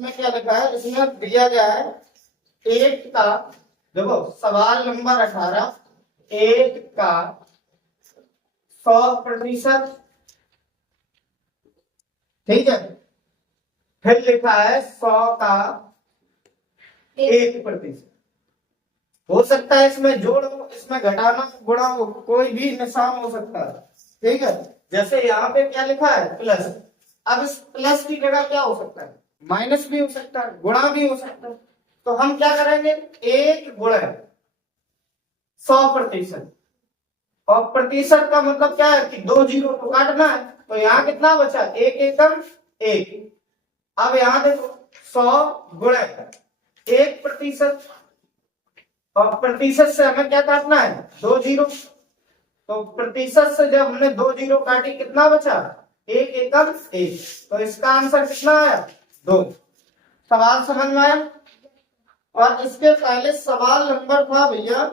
इसमें क्या लिखा है, इसमें दिया गया है 8 का, देखो सवाल नंबर 18, 8 का 100%, ठीक है। फिर लिखा है 100 का 1%। हो सकता है इसमें जोड़ हो, इसमें घटाना गुणा हो, कोई भी निशान हो सकता है, ठीक है। जैसे यहाँ पे क्या लिखा है प्लस, अब इस प्लस की जगह क्या हो सकता है, माइनस भी हो सकता है, गुणा भी हो सकता है। तो हम क्या करेंगे, 1 गुणा 100%, और प्रतिशत का मतलब क्या है कि 2 जीरो को काटना है। तो यहाँ कितना बचा, 1 एकम 1। अब यहाँ देखो 100 गुणा 1%, और प्रतिशत से हमें क्या काटना है, 2 जीरो। तो प्रतिशत से जब हमने 2 जीरो काटी, कितना बचा, 1 एकम 1। तो इसका आंसर कितना आया, 2। सवाल समझ में आया। और इसके पहले सवाल नंबर था भैया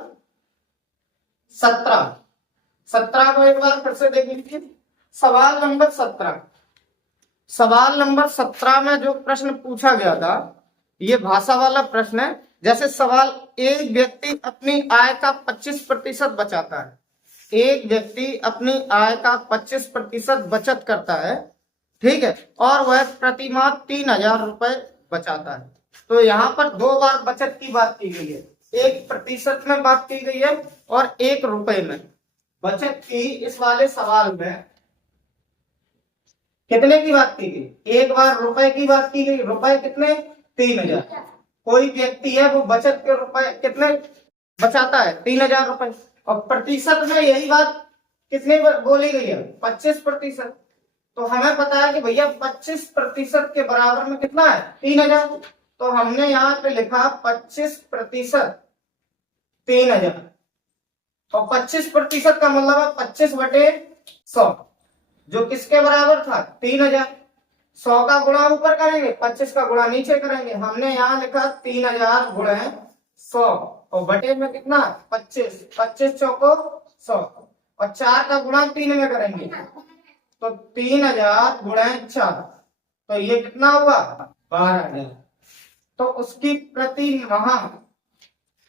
17। 17 को एक बार फिर से देख लीजिए। सवाल नंबर 17, सवाल नंबर 17 में जो प्रश्न पूछा गया था, ये भाषा वाला प्रश्न है। जैसे सवाल, एक व्यक्ति अपनी आय का 25% बचाता है, एक व्यक्ति अपनी आय का 25% बचत करता है, ठीक है, और वह प्रतिमाह 3000 रुपए बचाता है। तो यहाँ पर 2 बार बचत की बात की गई है, 1% में बात की गई है और 1 रुपए में बचत की। इस वाले सवाल में कितने की बात की गई, 1 बार रुपए की बात की गई। रुपए कितने, 3000। कोई व्यक्ति है वो बचत के रुपए कितने बचाता है, 3000 रुपए। और प्रतिशत में यही बात कितने बोली गई है, 25%। तो हमें पता है कि भैया 25% के बराबर में कितना है, 3000। तो हमने यहाँ पे लिखा 25% 3000, और 25% का मतलब है 25/100, जो किसके बराबर था, 3000। 100 का गुणा ऊपर करेंगे, 25 का गुणा नीचे करेंगे। हमने यहाँ लिखा 3000 गुणे 100, और बटे में कितना, 25, 25 चौको 100, और 4 का गुणा 3 में करेंगे, तो 3000 गुणे 4, तो ये कितना हुआ, 12000। तो उसकी प्रति माह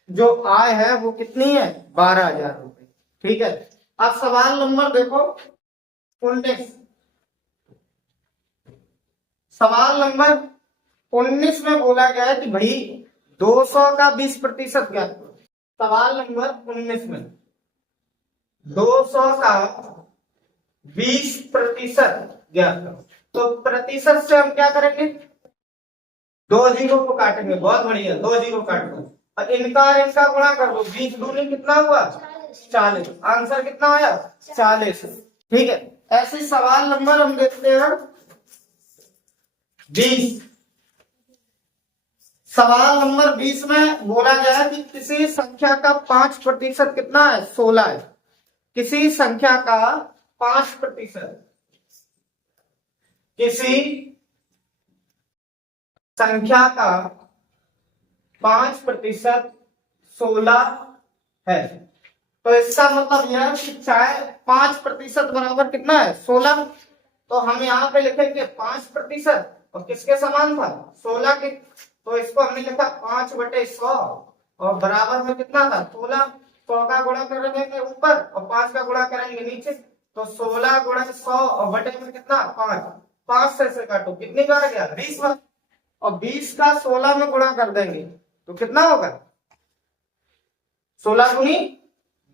जो आय है वो कितनी है, 12000 रुपए, ठीक है। अब सवाल नंबर देखो 19। सवाल नंबर 19 में बोला गया है कि भाई 200 का 20% ज्ञात करो। सवाल नंबर 19 में 200 का 20% ज्ञात करो। तो प्रतिशत से हम क्या करेंगे, 2 जीरो को काटेंगे, बहुत बढ़िया, 2 जीरो काट दो, और इनका और इनका गुणा कर दो, 20 दूनी कितना हुआ, 40। आंसर कितना आया, 40, ठीक है। ऐसे सवाल नंबर हम देखते हैं 20। सवाल नंबर 20 में बोला गया है कि किसी संख्या का 5% कितना है, 16 है। किसी संख्या का 5%, किसी संख्या का 5% 16 है। तो इसका मतलब यह कि चाहे 5% बराबर कितना है, 16। तो हम यहाँ पे लिखेंगे 5%, और किसके समान था, 16 के। तो इसको हमने लिखा 5/100, और बराबर में कितना था, 16। 100 का गुणा करेंगे ऊपर, और 5 का गुणा करेंगे नीचे। तो 16 गुणा 100, और बटे में कितना, 5। 5 से काटो, कितनी बार गया, 20 बार। और 20 का 16 में गुणा कर देंगे तो कितना होगा, 16 दूनी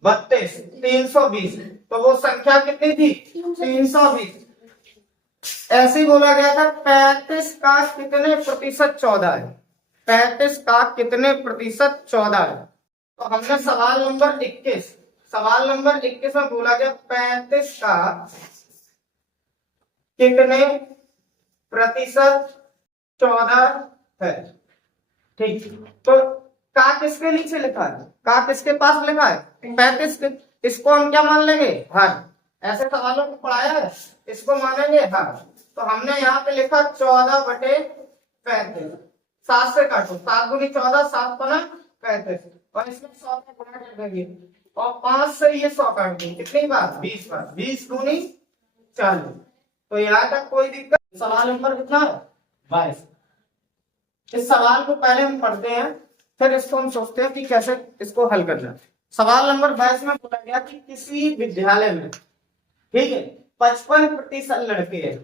32, 320। तो वो संख्या कितनी थी, 320। ऐसे ही बोला गया था 35 का कितने प्रतिशत 14 है, 35 का कितने प्रतिशत 14 है। तो हमने सवाल नंबर 21, सवाल नंबर 21 में बोला गया 35 का कितने प्रतिशत 14 है, ठीक। तो का किसके नीचे लिखा है, का किसके पास लिखा है, 35 के। इसको हम क्या मान लेंगे, हर। ऐसे सवालों को पढ़ाया है, इसको मानेंगे हर। तो हमने यहाँ पे लिखा 14/35। 7 से काटो, 7 दूनी 14, 7 पना 35, और इसमें 100 का गुणा कर देंगे, और 5 से ये 100 काट देंगे, कितनी बार, 20 बार। 20 दूनी 40। तो यहाँ तक कोई दिक्कत। सवाल नंबर कितना है, 22। इस सवाल को पहले हम पढ़ते हैं, फिर इसको हम सोचते हैं कि कैसे इसको हल करना है। सवाल नंबर 22 में बोला गया कि किसी विद्यालय में, ठीक है, 55% लड़के हैं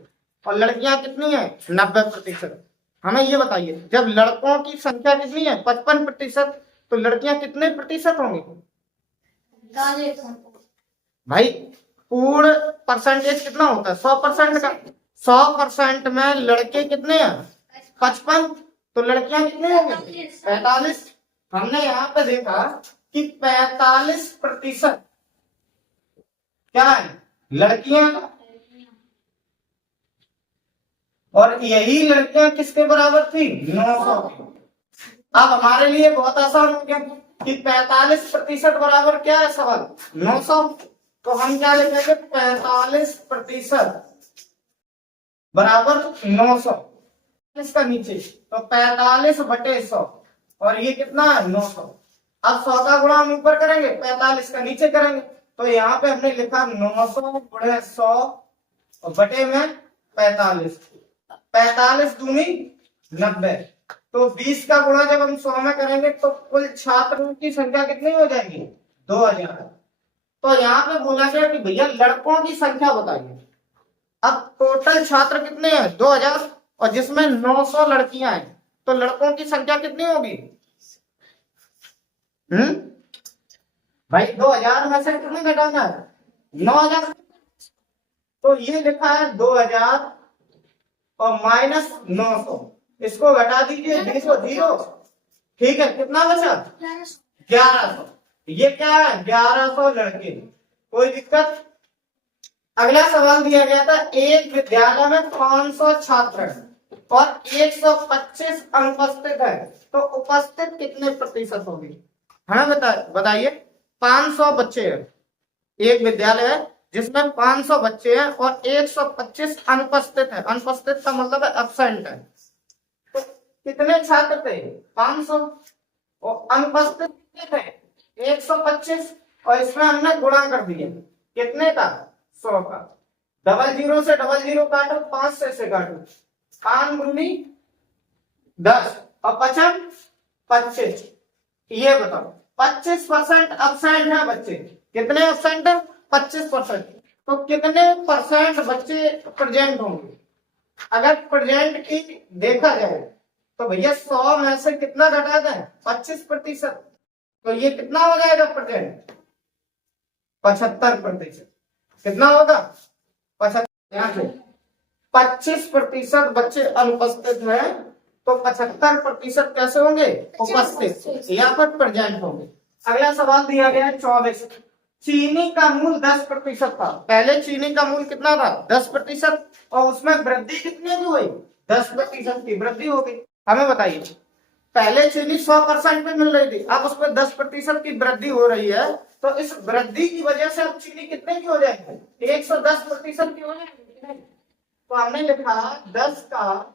और लड़कियां कितनी है, 90%। हमें ये बताइए, जब लड़कों की संख्या कितनी है 55%, तो लड़कियां कितने प्रतिशत होंगी भाई? पूर्ण परसेंटेज कितना होता है 100% का। 100% में लड़के कितने हैं 55, तो लड़कियां कितने होंगी 45। हमने यहाँ पे देखा कि 45% क्या है लड़कियां, और यही लड़कियां किसके बराबर थी 900। अब हमारे लिए बहुत आसान हो गया कि 45% बराबर क्या है सवाल 900, तो हम क्या लिखेंगे 45% बराबर 900, इसका नीचे तो 45/100, और ये कितना है 900। अब 100 का गुणा हम ऊपर करेंगे, 45 का नीचे करेंगे, तो यहाँ पे हमने लिखा 900 गुणे 100 और बटे में 45, 45 दूनी 90, तो 20 का गुणा जब हम 100 में करेंगे तो कुल छात्रों की संख्या कितनी हो जाएगी 2000। तो यहाँ पे बोला गया कि भैया लड़कों की संख्या बताइए। अब टोटल छात्र कितने हैं 2000, और जिसमें 900 लड़कियां हैं, तो लड़कों की संख्या कितनी होगी भाई 2000 में से कितने घटाना है 9000, तो ये लिखा है 2000 और माइनस 900, इसको घटा दीजिए 0, ठीक है, कितना बचा 1100। ये क्या है 1100 लड़के, कोई दिक्कत। अगला सवाल दिया गया था, एक विद्यालय में 500 छात्र हैं और 125 अनुपस्थित है, तो उपस्थित कितने प्रतिशत होगी? हमें बताइए 500 बच्चे हैं, एक विद्यालय है जिसमें 500 बच्चे हैं और 125 अनुपस्थित है। अनुपस्थित का मतलब है एब्सेंट है, तो कितने छात्र थे 500 और अनुपस्थित कितने थे 125, और इसमें हमने गुणा कर दिया कितने का 100 का। 00 से 00 काटो, 5 से काटो, 5 दूनी 10 और 55 25। ये बताओ 25% एब्सेंट है बच्चे, कितने एब्सेंट है 25%, तो कितने परसेंट बच्चे प्रेजेंट होंगे? अगर प्रेजेंट की देखा जाए तो भैया 100 में से कितना घटा दें 25%, तो ये कितना हो जाएगा प्रेजेंट 75%। कितना होगा 75, 25% बच्चे अनुपस्थित हैं, तो 75% कैसे होंगे उपस्थित या पर प्रेजेंट होंगे। अगला सवाल दिया गया है 24, चीनी का मूल 10% था। पहले चीनी का मूल कितना था 10%, और उसमें वृद्धि कितनी की हुई 10% की वृद्धि हो गई। हमें बताइए, पहले चीनी 100% पे मिल रही थी, अब उसमें 10% की वृद्धि हो रही है, तो इस वृद्धि की वजह से अब चीनी कितने की हो जाएगी 110% की हो जाएगी। तो हमने लिखा 10 का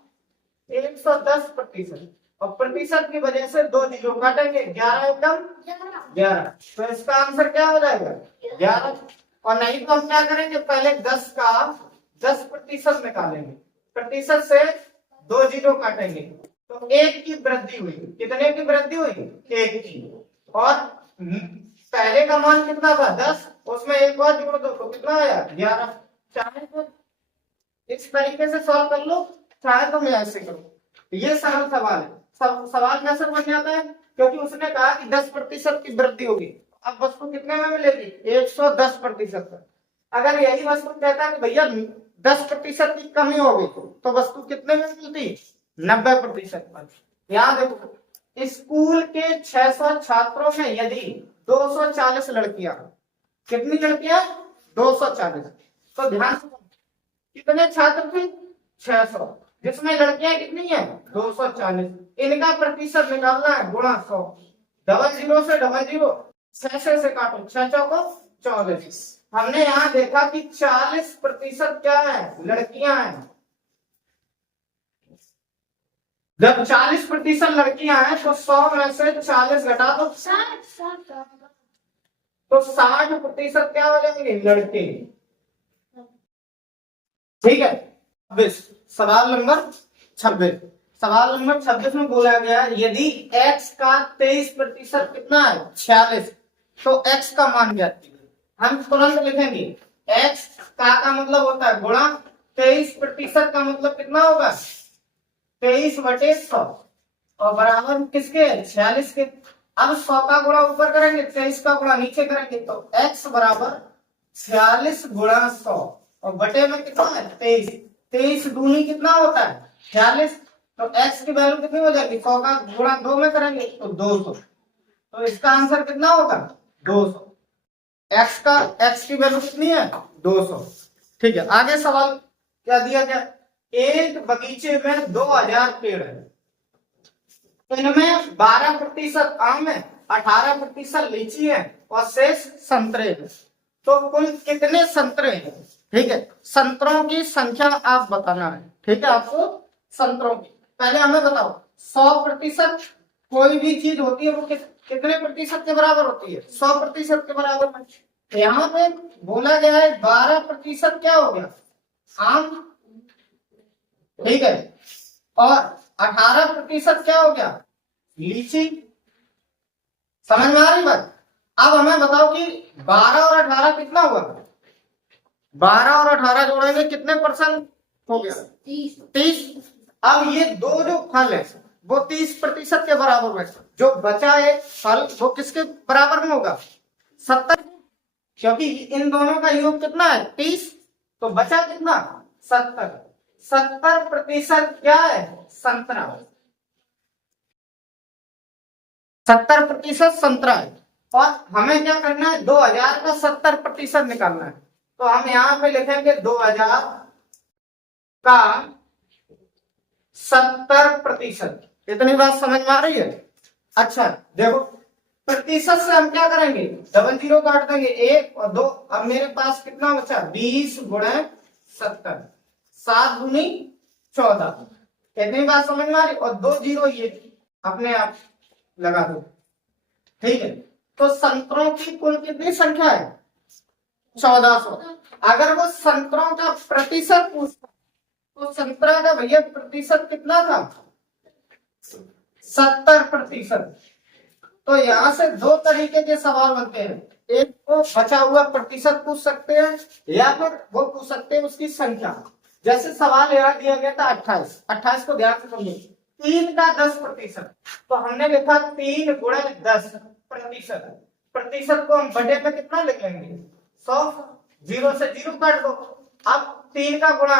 110%, और प्रतिशत की वजह से 2 जीरो काटेंगे, 11 एकम 11, तो इसका आंसर क्या हो जाएगा 11। और नहीं तो हम क्या करेंगे, पहले 10 का 10% निकालेंगे, प्रतिशत से 2 जीरो काटेंगे, तो 1 की वृद्धि हुई। कितने की वृद्धि हुई 1 की, और पहले का मान कितना था 10, उसमें एक और जोड़ दो तो कितना आया 11। चाहे तो इस तरीके से सॉल्व कर लो, चाहे तो मैं ऐसे करूं। ये सरल सवाल है। सवाल कैसे बन जाता है, क्योंकि उसने कहा कि 10% की वृद्धि होगी, अब वस्तु कितने में मिलेगी 110% पर। अगर यही वस्तु कहता है कि भैया 10% की कमी होगी, तो वस्तु कितने में मिलती 90% पर। यहाँ देखो, स्कूल के 600 छात्रों में यदि 240 लड़कियां, कितनी लड़कियां 240, तो ध्यान से कितने छात्र थे 600, जिसमें लड़कियां कितनी है 240, इनका प्रतिशत निकालना है गुणा 100। 00 से 00 6 से काटो, 6 चौको 24। हमने यहाँ देखा कि 40% क्या है लड़कियां हैं। जब 40% लड़कियां हैं तो 100 में से 40 घटा दो, तो 60% क्या हो जाएंगे लड़के। ठीक है, 26 सवाल नंबर 26, सवाल नंबर 26 में बोला गया यदि x का 23% कितना है 46, तो x का मान ज्ञात कीजिए। हम तुरंत लिखेंगे x का मतलब होता है गुणा 23% का मतलब कितना होगा 23/100 और बराबर किसके 46 के। अब 100 का गुणा ऊपर करेंगे 23 का गुणा नीचे करेंगे तो x बराबर 46 गुणा 100 और बटे में कितना है 23। 23 दूनी कितना होता है 46, तो x की वैल्यू कितनी हो जाएगी 100 का गुणा 2 में करेंगे तो 200, तो इसका आंसर कितना होगा 200। x की वैल्यू कितनी है 200। ठीक है, आगे सवाल क्या दिया गया, एक बगीचे में 2000 पेड़ है, इनमें 12% आम है, 18% लीची है और शेष संतरे है, तो कुल कितने संतरे हैं। ठीक है, संतरों की संख्या आप बताना है। ठीक है, आपको संतरों की पहले हमें बताओ 100% कोई भी चीज होती है वो कितने प्रतिशत के बराबर होती है 100% के बराबर में। यहाँ पे बोला गया है 12% क्या हो गया आम, ठीक है, और 18% क्या हो गया लीची। समझ में आ रही बात। अब हमें बताओ कि 12 और 18 कितना हुआ, 12 और 18 जोड़ेंगे कितने परसेंट हो गया 30। अब ये दो जो फल है वो 30% के बराबर में, जो बचा है फल वो किसके बराबर में होगा 70, क्योंकि इन दोनों का योग कितना है 30, तो बचा कितना 70। 70% क्या है संतरा, 70% संतरा है और हमें क्या करना है 2000 का 70% निकालना है, तो हम यहाँ पे लिखेंगे 2000 का 70%। इतनी बात समझ में आ रही है। अच्छा देखो प्रतिशत से हम क्या करेंगे डबल जीरो काट देंगे 1 और 2, अब मेरे पास कितना बचा 20 गुणे 70, 7 दूनी 14। इतनी बात समझ में आ रही, और 2 जीरो ये अपने आप लगा दो। ठीक है, तो संतरों की कुल कितनी संख्या है 1400। अगर वो संतरों का प्रतिशत पूछता तो संतरा का भैया प्रतिशत कितना था 70%। तो यहां से दो तरीके के सवाल बनते हैं, एक को बचा हुआ प्रतिशत पूछ सकते हैं या फिर वो पूछ सकते हैं उसकी संख्या। जैसे सवाल यहाँ दिया गया था 28 को ध्यान से समझिए, 3 का 10%, तो हमने लिखा 3 गुणे 10%। प्रतिशत को हम बटे में कितना लिख लेंगे 100, 0 से 0 काट दो। अब 3 का गुणा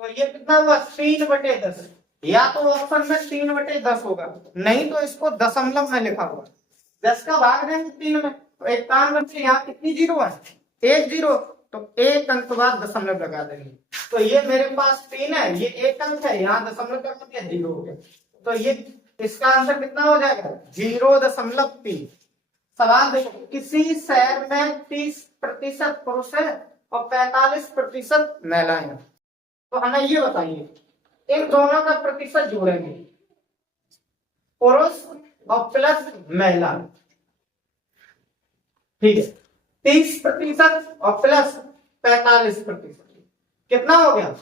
तो ये कितना हुआ 3/10, या तो ऑप्शन में 3/10 होगा, नहीं तो इसको दशमलव में लिखा हुआ 10 का भाग देंगे 3 में, तो 51 से यहाँ कितनी जीरो है 1 जीरो, तो 1 अंक बाद दशमलव लगा देंगे, तो ये मेरे पास 3 है, ये 1 अंक है, यहाँ दशमलव कर दिया 0 हो गया, तो ये इसका आंसर कितना हो जाएगा 0.3। सवाल देखो, किसी शहर में 30% पुरुष है और 45% महिलाएं हैं, तो हमें ये बताइए इन दोनों का प्रतिशत जोड़ेंगे पुरुष और प्लस महिला। ठीक है, 30% और प्लस 45% कितना हो गया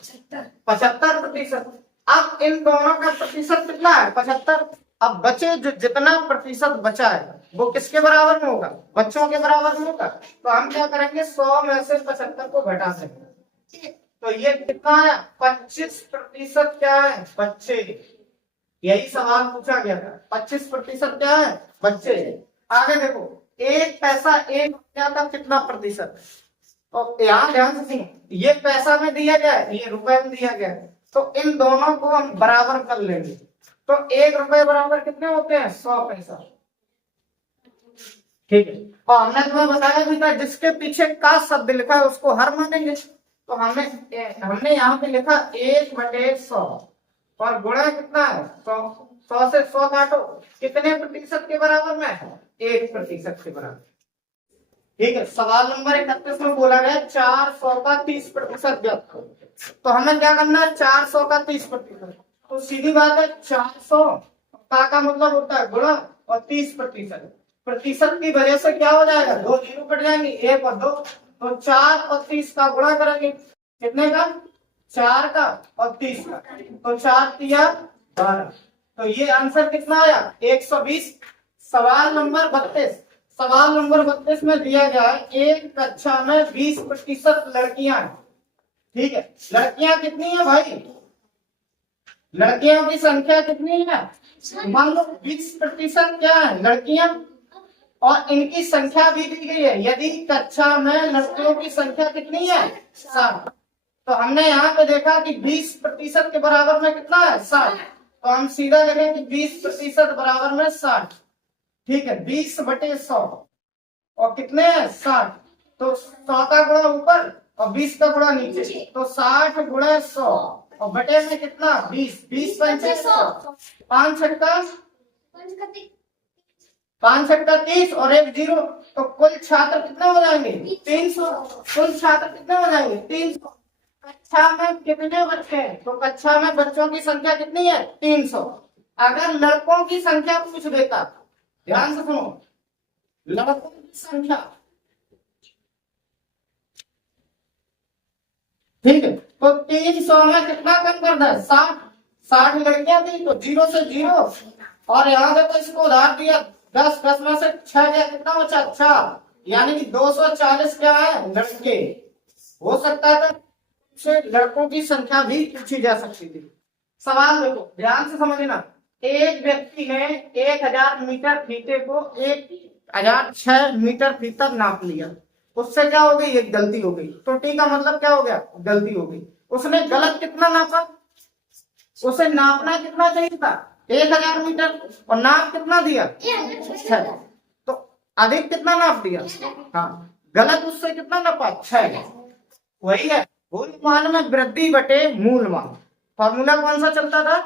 75%। अब इन दोनों का प्रतिशत कितना है 75। अब बचे जो जितना प्रतिशत बचा है वो किसके बराबर में होगा बच्चों के बराबर में होगा, तो हम क्या करेंगे 100 में से 75 को घटा देंगे, तो ये कितना है 25% क्या है बच्चे। यही सवाल पूछा गया था 25% क्या है बच्चे। आगे देखो 1 पैसा 1 रुपया का कितना प्रतिशत, तो यहाँ ध्यान से सुनो, ये पैसा में दिया गया है ये रुपए में दिया गया है, तो इन दोनों को हम बराबर कर लेंगे, तो 1 रुपए बराबर कितने होते हैं 100 पैसा। ठीक है, और हमने तुम्हें बताया भी था जिसके पीछे का शब्द लिखा है उसको हर मानेंगे, तो हमने यहाँ पे लिखा 1/100 और गुणा कितना है 100 से 100 काटो कितने प्रतिशत के बराबर में 1% के बराबर। ठीक है, सवाल नंबर 31 में बोला गया 400 का 30% ज्ञात करो, तो हमें क्या करना है 400 का 30%, तो सीधी बात है 400 का मतलब होता है गुणा और 30%, प्रतिशत की वजह से क्या हो जाएगा 2 जीरो कट जाएंगे 1 और 2, तो 4 और 30 का गुणा करेंगे कितने का 4 का और 30 का, तो 4 तिया 12। तो ये आंसर कितना आया 120। सवाल नंबर 32। सवाल नंबर 32 में दिया गया है एक कक्षा में 20% लड़कियां हैं। ठीक है, लड़कियां कितनी है भाई? लड़कियों की संख्या कितनी है? मान लो 20% क्या है लड़कियां, और इनकी संख्या भी दी गई है। यदि कक्षा में लड़कियों की संख्या कितनी है 60, तो हमने यहाँ पे देखा कि 20% के बराबर में कितना है 60, तो हम सीधा लिखेंगे 20% बराबर में 60। ठीक है, 20/100 और कितने हैं 60, तो 100 का गुणा ऊपर और 20 का गुणा नीचे, तो 60 गुणा 100 और बटे में कितना 20, 20 पंचे 100, 5 छक्का 30 और 1 0, तो कुल छात्र कितने हो जाएंगे 300। कुल छात्र कितने हो जाएंगे 300। कक्षा में कितने बच्चे हैं? तो कक्षा में बच्चों की संख्या कितनी है 300। अगर लड़कों की संख्या पूछ देता, ध्यान से सुनो, लड़कों की संख्या, ठीक है, तो 300 में कितना कम करना है 60। 60 लड़कियां थी तो 0 से 0, और यहाँ देखो इसको उधार दिया 10, 10 में से 6 गया, कितना बचा 4, यानी कि 240 क्या है लड़के। हो सकता था से लड़कों की संख्या भी पूछी जा सकती थी। सवाल देखो ध्यान से समझना, एक व्यक्ति ने 1000 मीटर फीते को 1006 मीटर फीता नाप लिया, उससे क्या हो गई एक गलती हो गई। त्रुटि का मतलब क्या हो गया गलती हो गई। उसने गलत कितना नापा, उसे नापना कितना चाहिए था 1000 मीटर और नाप कितना दिया 6, तो अधिक कितना नाप दिया, हाँ गलत उससे कितना नापा 6। वही है मूल मान में वृद्धि बटे मूल मान। फॉर्मूला कौन सा चलता था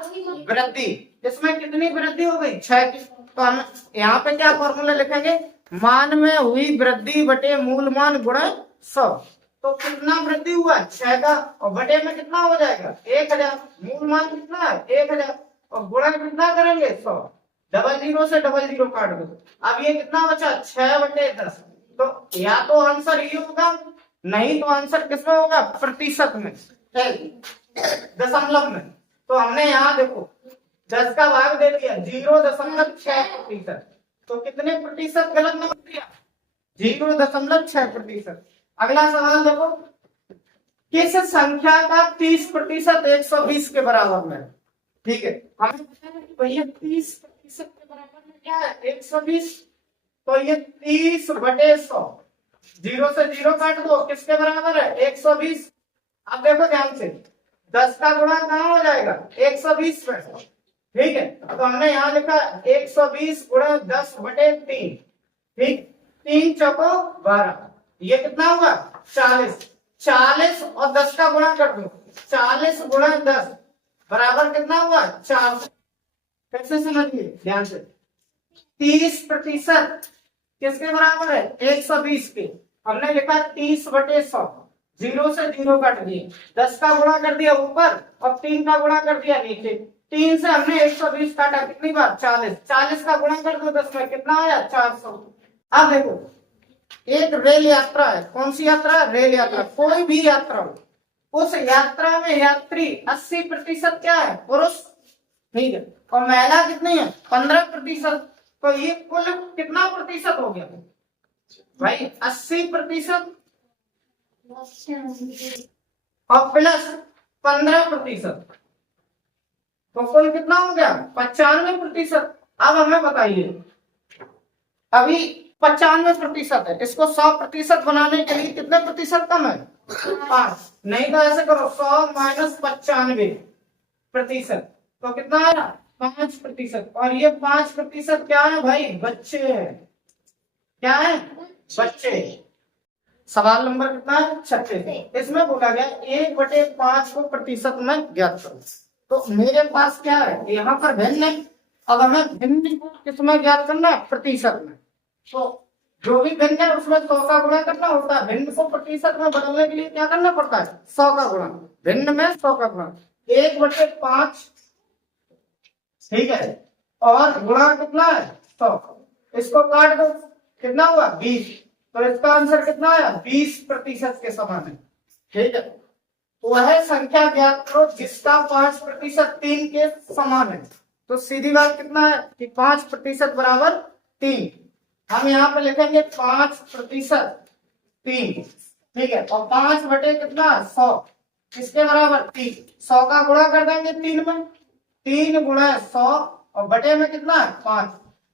वृद्धि, इसमें कितनी वृद्धि हो गई 6 की, तो हम यहाँ पे क्या फॉर्मूला लिखेंगे मान में हुई वृद्धि बटे मूल मान गुणा 100। तो कितना वृद्धि हुआ 6 का, और बटे में कितना हो जाएगा 1000, मूल मान कितना है 1000 और गुणा कितना करेंगे 100, 00 से 00 काट दो। अब ये कितना बचा 6/10, तो या तो आंसर ये होगा, नहीं तो आंसर किसमें होगा प्रतिशत में, दशमलव में। तो हमने यहाँ देखो 10 का भाग दे दिया 0.6%, तो कितने प्रतिशत गलत नंबर दिया 0.6%। अगला सवाल देखो, किस संख्या का 30% 120 के बराबर में। ठीक है, हमें भैया 30% के बराबर में क्या है 120, तो ये 30/100, 0 से 0 काट दो, किसके बराबर है 120। अब देखो ध्यान से 10 का गुणा कहाँ हो जाएगा 120 में, ठीक है, तो हमने यहाँ लिखा 120 गुणा 10/3, ठीक, 3 चौको 12, ये कितना होगा 40। 40 और 10 का गुणा कर दो, 40 गुणा 10 बराबर कितना हुआ 400। कैसे समझिए ध्यान से, 30% किसके बराबर है 120 के, हमने लिखा 30/100, 0 से 0 काट दिए, 10 का गुणा कर दिया ऊपर और 3 का गुणा कर दिया नीचे, 3 से हमने 120 काटा कितनी बार 40, 40 का गुणा कर दो 10 में कितना आया 400। अब देखो एक रेल यात्रा है, कौन सी यात्रा रेल यात्रा, कोई भी यात्रा हो, उस यात्रा में यात्री 80% क्या है पुरुष, ठीक है, और महिला कितनी है 15%, तो ये कुल कितना प्रतिशत हो गया भाई 80% और प्लस 15%, तो कुल कितना हो गया 95%। अब हमें बताइए अभी 95% है, इसको 100% बनाने के लिए कितने प्रतिशत कम है 5, नहीं तो ऐसे करो 100 - 95%, तो कितना आया 5%, और ये 5% क्या है भाई बच्चे हैं, क्या है बच्चे। सवाल नंबर कितना है 36, इसमें बोला गया 1/5 को प्रतिशत में ज्ञात करो। तो मेरे पास क्या है यहाँ पर भिन्न है, अब हमें भिन्न को किसमें ज्ञात करना है प्रतिशत में, तो जो भी भिन्न है उसमें 100 का गुणा करना होता है, भिन्न को प्रतिशत में बदलने के लिए क्या करना पड़ता है 100 का गुणा, भिन्न में 100 का गुणा 1/5, ठीक है, और गुणा कितना है 100, इसको काट दो कितना हुआ 20, तो इसका आंसर कितना आया 20% के समान है, ठीक है। वह संख्या ज्ञात करो जिसका 5% 3 के समान है। तो सीधी बात कितना है कि 5% बराबर 3। हम यहाँ पे लिखेंगे 5% 3, ठीक है। और 5 बटे कितना 100 किसके बराबर 3। 100 का गुणा कर देंगे 3 में, 3 गुणा 100 और बटे में कितना 5,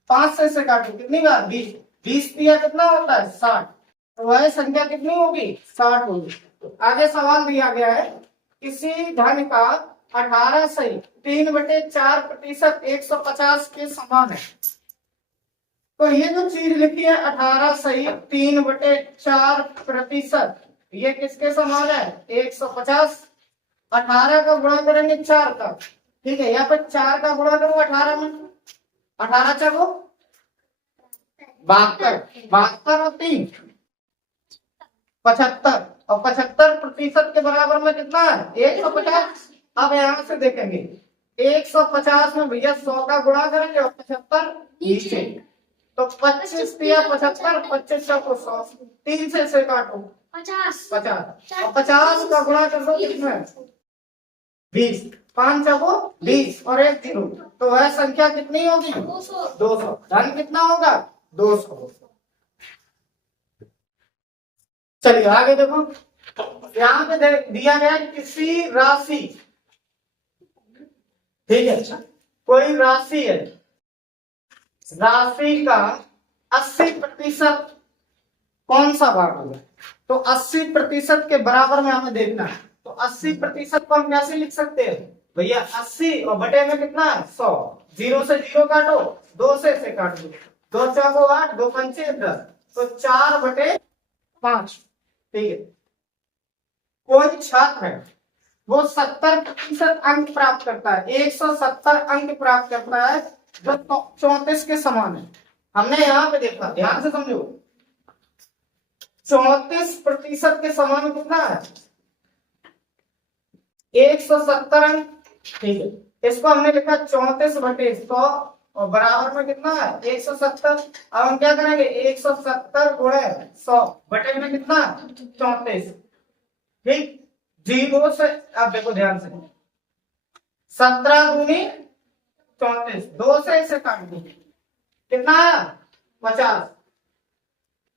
5 से इसे काटो कितनी बार 20, 20 दिया कितना होता है 60। तो वह संख्या कितनी होगी 60 होगी। आगे सवाल दिया गया है किसी धन का 18 सही 3/4% 150 के समान है। तो ये जो चीज लिखी है 18 सही 3/4%, ये किसके समान है 150। 18 का गुणा करेंगे 4 का, ठीक है। यहाँ पे 4 का गुणा करो 18 में, 18 चलो 72, 72 और 3 75, और 75% के बराबर में कितना है 150। अब यहाँ से देखेंगे 150 में भैया 100 का गुणा करेंगे और 75 नीचे, तो 25 दिया 75, 25 को 100, 3 से काटो 50, और 50 का गुणा कर दो कितना है 20, 5 को 20 और 1 0, तो वह संख्या कितनी होगी 200। धन कितना होगा 200। चलिए आगे देखो, यहाँ पे दिया गया किसी राशि, ठीक है, कोई राशि है, राशि का 80% कौन सा भाग होगा। तो 80% के बराबर में हमें देखना है। तो 80% को हम कैसे लिख सकते हैं भैया 80 और बटे में कितना है 100, 0 से 0 काटो, 2 से काट दो, 2 4 8, 2 5 10, तो 4/5, ठीक है। कोई छात्र है वो 70% अंक प्राप्त करता है, 170 अंक प्राप्त करता है जो 34 के समान है। हमने यहाँ पे देखा, ध्यान से समझो, 34% के समान कितना है 170 अंक, ठीक है। इसको हमने लिखा 34/100 और बराबर में कितना है 170। अब हम क्या करेंगे 170 गुणे 100 बटे में कितना 34, ठीक। 0 से अब देखो ध्यान से, 17 दूनी 34, 2 से इसे काट दीजिए कितना है 50,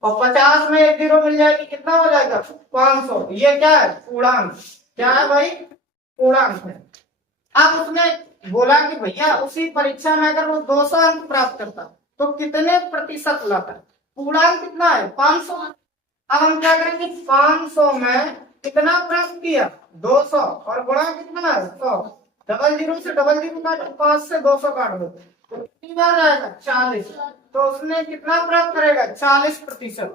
और 50 में 1 0 मिल जाएगी, कितना हो जाएगा 500। ये क्या है पूर्णांक, क्या है भाई पूर्णांक है। अब उसने बोला कि भैया उसी परीक्षा में अगर वो 200 अंक प्राप्त करता तो कितने प्रतिशत लाता है, पूर्णांक कितना है 500। अब हम क्या करेंगे 500 में कितना प्राप्त किया 200 और गुणा कितना है 100, डबल 0 से डबल 0 काटो, 5 से 200 काट दो, तो कितनी बार आएगा 40। तो उसने कितना प्राप्त करेगा 40%।